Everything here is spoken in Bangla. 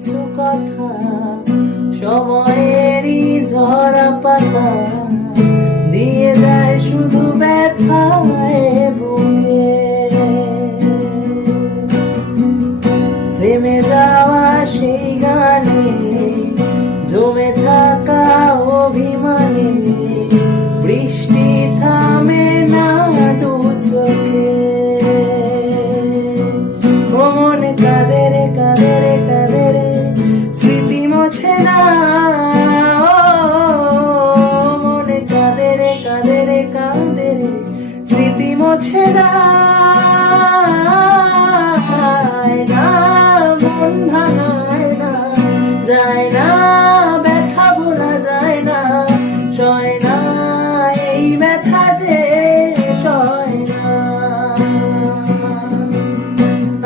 কিছু কথা, সময়েরই ঝরা পাতা দিয়ে যায় শুধু ব্যথায় বুকে। থেমে যাওয়া সেই গানে জমে থাকা অভিমানে বৃষ্টি থামে না দু চোখে। মন কাঁদে রে কাঁদে রে